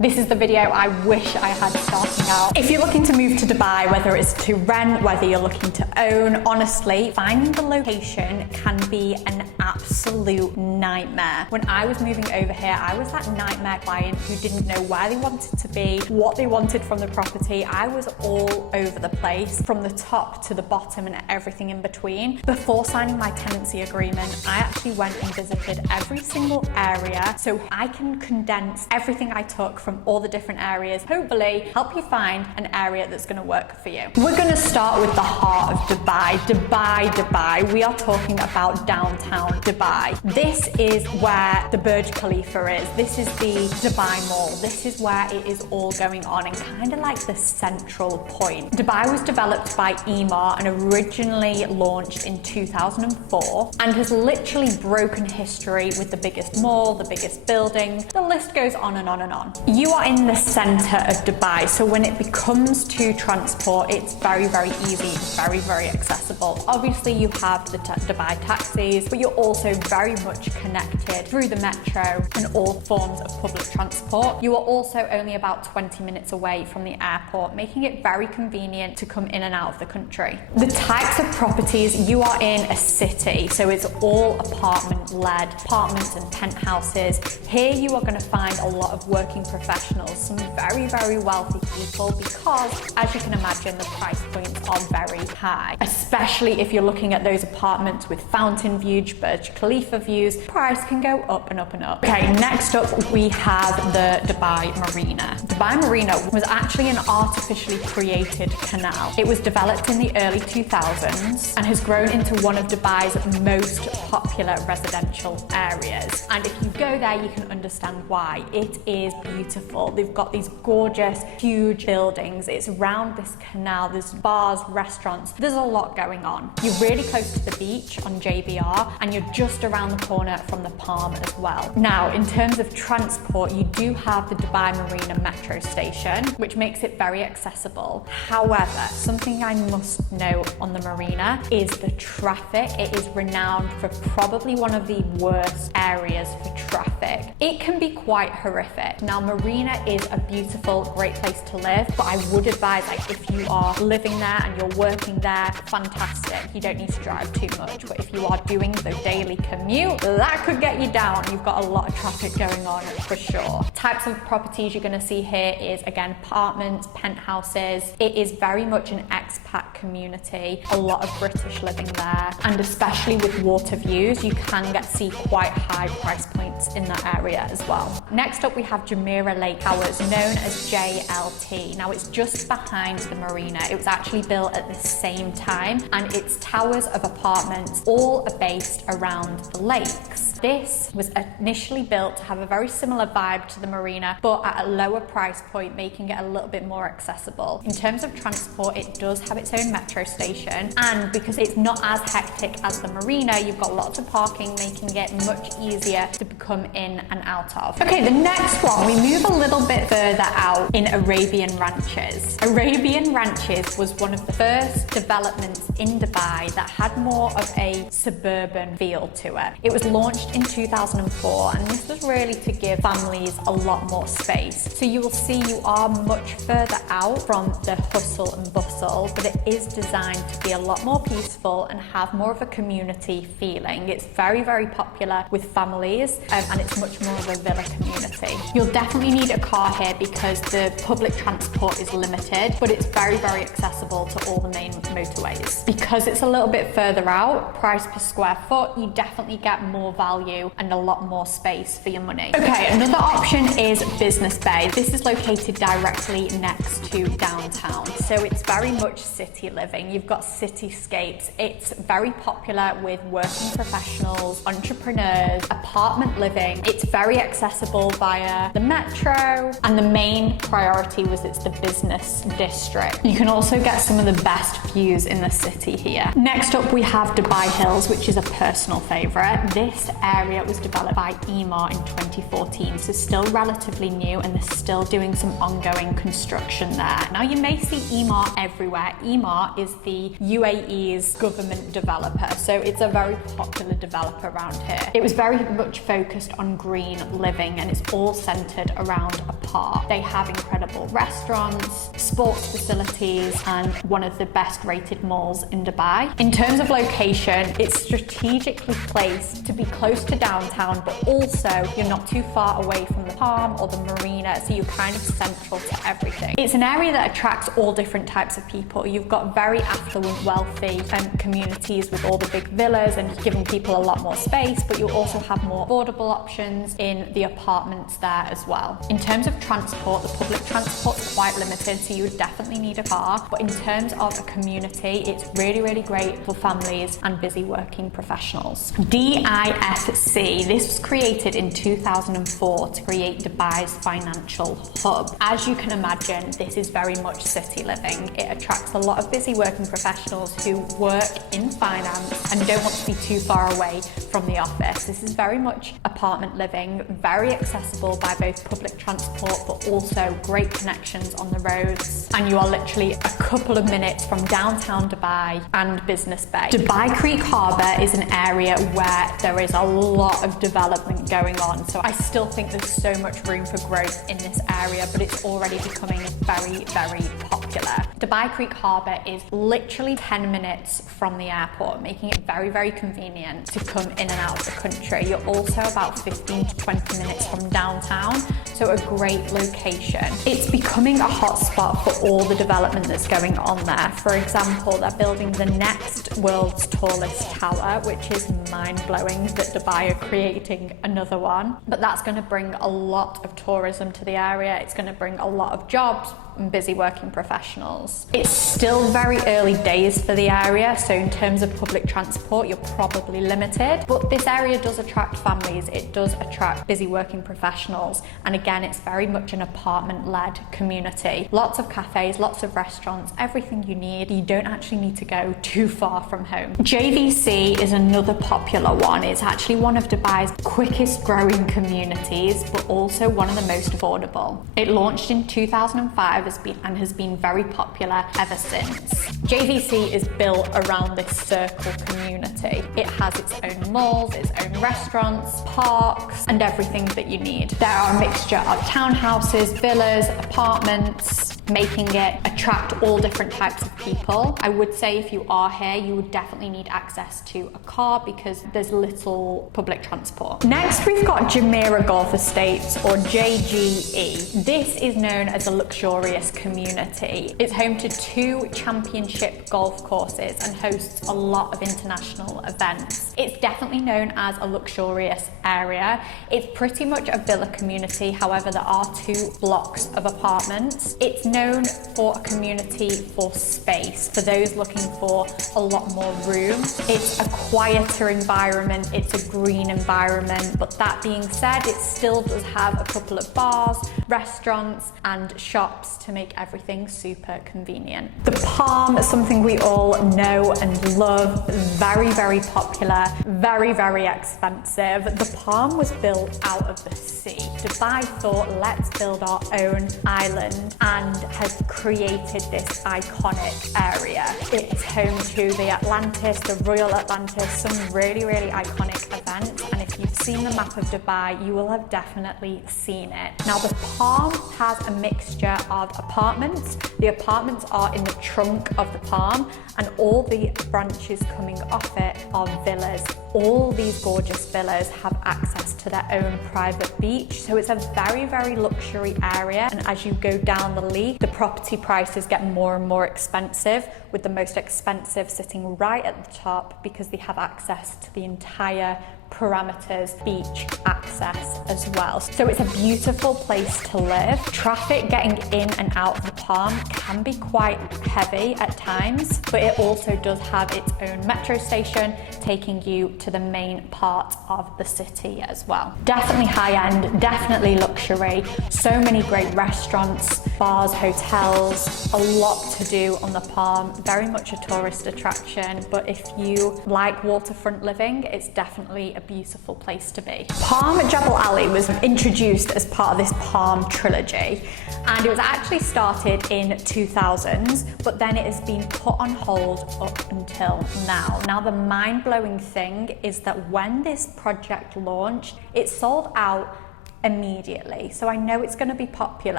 This is the video I wish I had starting out. If you're looking to move to Dubai, whether it's to rent, whether you're looking to own, honestly, finding the location can be an absolute nightmare. When I was moving over here, I was that nightmare client who didn't know where they wanted to be, what they wanted from the property. I was all over the place, from the top to the bottom and everything in between. Before signing my tenancy agreement, I actually went and visited every single area so I can condense everything I took from all the different areas, hopefully help you find an area that's going to work for you. We're going to start with the heart of Dubai. Dubai. We are talking about downtown Dubai. This is where the Burj Khalifa is. This is the Dubai Mall. This is where it is all going on and kind of like the central point. Dubai was developed by Emaar and originally launched in 2004 and has literally broken history with the biggest mall, the biggest building. The list goes on and on and on. You are in the center of Dubai, so when it comes to transport, it's very, very easy, very accessible. Obviously, you have the Dubai taxis, but you're also very much connected through the metro and all forms of public transport. You are also only about 20 minutes away from the airport, making it very convenient to come in and out of the country. The types of properties, you are in a city, so it's all apartment-led, apartments and penthouses. Here you are going to find a lot of working professionals, some very wealthy people, because as you can imagine, the price points are very high, especially if you're looking at those apartments with fountain views, Burj Khalifa views. Price can go up and up and up. Okay, next up we have the Dubai Marina. Dubai Marina was actually an artificially created canal. It was developed in the early 2000s and has grown into one of Dubai's most popular residential areas. And if you go there, you can understand why. It is beautiful. They've got these gorgeous, huge buildings. It's around this canal. There's bars, restaurants. There's a lot going on. You're really close to the beach on JBR, and you're just around the corner from the Palm as well. Now, in terms of transport, you do have the Dubai Marina metro station, which makes it very accessible. However, something I must note on the marina is the traffic. It is renowned for probably one of the worst areas for traffic. It can be quite horrific. Now, Marina is a beautiful, great place to live, but I would advise, like, if you are living there and you're working there, fantastic. You don't need to drive too much, but if you are doing the daily commute, that could get you down. You've got a lot of traffic going on for sure. Types of properties you're going to see here is, again, apartments, penthouses. It is very much an expat community, a lot of British living there, and especially with water views, you can see quite high price points in that area as well. Next up, we have Jumeirah Lake Towers, known as JLT. Now, it's just behind the marina. It was actually built at the same time, and it's towers of apartments, all are based around the lakes. This was initially built to have a very similar vibe to the marina, but at a lower price point, making it a little bit more accessible. In terms of transport, it does have its own metro station, and because it's not as hectic as the marina, you've got lots of parking, making it much easier to come in and out of. Okay, the next one, we move a little bit further out in Arabian Ranches. Arabian Ranches was one of the first developments in Dubai that had more of a suburban feel to it. It was launched in 2004, and this was really to give families a lot more space. So you will see you are much further out from the hustle and bustle, but it is designed to be a lot more peaceful and have more of a community feeling. It's very popular with families, and it's much more of a villa community. You'll definitely need a car here because the public transport is limited, but it's very accessible to all the main motorways. Because it's a little bit further out, price per square foot, you definitely get more value and a lot more space for your money. Okay, another option is Business Bay. This is located directly next to downtown, so it's very much city living. You've got cityscapes. It's very popular with working professionals, entrepreneurs, apartment living. It's very accessible via the metro, and the main priority was it's the business district. You can also get some of the best views in the city here. Next up, we have Dubai Hills, which is a personal favorite. This area was developed by Emaar in 2014, so still relatively new, and they're still doing some ongoing construction there. Now, you may see Emaar everywhere. Emaar is the UAE's government developer, so it's a very popular developer around here. It was very much focused on green living, and it's all centered around a park. They have incredible restaurants, sports facilities, and one of the best rated malls in Dubai. In terms of location, it's strategically placed to be close to downtown, but also you're not too far away from the Palm or the Marina, so you're kind of central to everything. It's an area that attracts all different types of people. You've got very affluent, wealthy communities with all the big villas and giving people a lot more space, but you also have more affordable options in the apartments there as well. In terms of transport, the public transport's quite limited, so you would definitely need a car, but in terms of a community, it's really, really great for families and busy working professionals. DIFC, this was created in 2004 to create Dubai's financial hub. As you can imagine, this is very much city living. It attracts a lot of busy working professionals who work in finance and don't want to be too far away from the office. This is very much apartment living, very accessible by both public transport, but also great connections on the roads. And you are literally a couple of minutes from downtown Dubai and Business Bay. Dubai Creek Harbour is an area where there is a lot of development going on. So I still think there's so much room for growth in this area, but it's already becoming very, very popular. Dubai Creek Harbour is literally 10 minutes from the airport, making it very, very convenient to come in and out of the country. You're also about 15 to 20 minutes from downtown, so a great location. It's becoming a hotspot for all the development that's going on there. For example, they're building the next world's tallest tower, which is mind-blowing that Dubai are creating another one. But that's going to bring a lot of tourism to the area. It's going to bring a lot of jobs and busy working professionals. It's still very early days for the area, so in terms of public transport, you're probably limited, but this area does attract families, it does attract busy working professionals, and again, it's very much an apartment-led community. Lots of cafes, lots of restaurants, everything you need. You don't actually need to go too far from home. JVC is another popular one. It's actually one of Dubai's quickest growing communities, but also one of the most affordable. It launched in 2005 and has been very popular ever since. JVC is built around this circle community. It has its own malls, its own restaurants, parks, and everything that you need. There are a mixture of townhouses, villas, apartments, making it attract all different types of people. I would say if you are here, you would definitely need access to a car because there's little public transport. Next, we've got Jumeirah Golf Estates, or JGE. This is known as a luxurious community. It's home to 2 championship golf courses and hosts a lot of international events. It's definitely known as a luxurious area. It's pretty much a villa community, however, there are 2 blocks of apartments. It's known for a community for space, for those looking for a lot more room. It's a quieter environment, it's a green environment, but that being said, it still does have a couple of bars, restaurants, and shops to make everything super convenient. The Palm is something we all know and love, very, very popular, very, very expensive. The Palm was built out of the sea. Dubai thought, let's build our own island, and has created this iconic area. It's home to the Atlantis, the Royal Atlantis, some really, really iconic events, and if you've seen the map of Dubai, you will have definitely seen it. Now, the Palm has a mixture of apartments. The apartments are in the trunk of the Palm, and all the branches coming off it are villas. All these gorgeous villas have access to their own private beach, so it's a very, very luxury area, and as you go down the league, the property prices get more and more expensive, with the most expensive sitting right at the top because they have access to the entire parameters beach access as well. So it's a beautiful place to live. Traffic getting in and out of the Palm can be quite heavy at times, but it also does have its own metro station taking you to the main part of the city as well. Definitely high end, definitely luxury, so many great restaurants, bars, hotels, a lot to do on the Palm, very much a tourist attraction, but if you like waterfront living, it's definitely a beautiful place to be. Palm Jebel Ali was introduced as part of this Palm trilogy, and it was actually started in 2000s, but then it has been put on hold up until now. Now, the mind-blowing thing is that when this project launched, it sold out immediately. So I know it's going to be popular.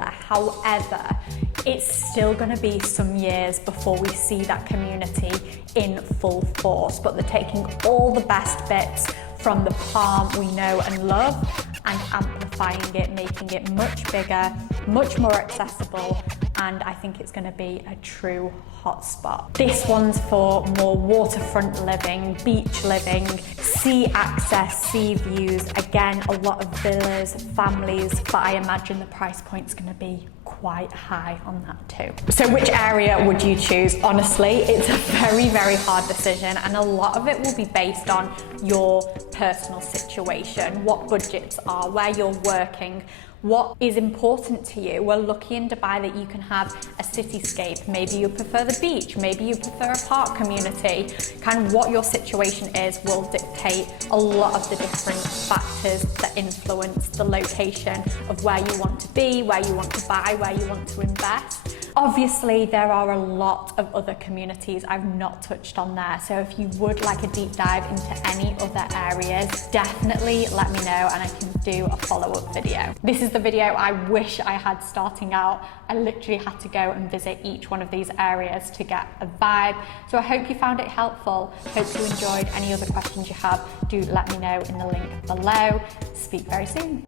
However, it's still going to be some years before we see that community in full force. But they're taking all the best bits from the Palm we know and love and amplifying it, making it much bigger, much more accessible, and I think it's going to be a true hotspot. This one's for more waterfront living, beach living, sea access, sea views. Again, a lot of villas, families, but I imagine the price point's going to be quite high on that too. So which area would you choose? Honestly, it's a very, very hard decision, and a lot of it will be based on your personal situation, what budgets are, where you're working, what is important to you. We're lucky in Dubai that you can have a cityscape. Maybe you prefer the beach, maybe you prefer a park community. Kind of what your situation is will dictate a lot of the different factors that influence the location of where you want to be, where you want to buy, where you want to invest. Obviously, there are a lot of other communities I've not touched on there. So if you would like a deep dive into any other areas, definitely let me know and I can do a follow-up video. This is the video I wish I had starting out. I literally had to go and visit each one of these areas to get a vibe. So I hope you found it helpful. Hope you enjoyed. Any other questions you have, do let me know in the link below. Speak very soon.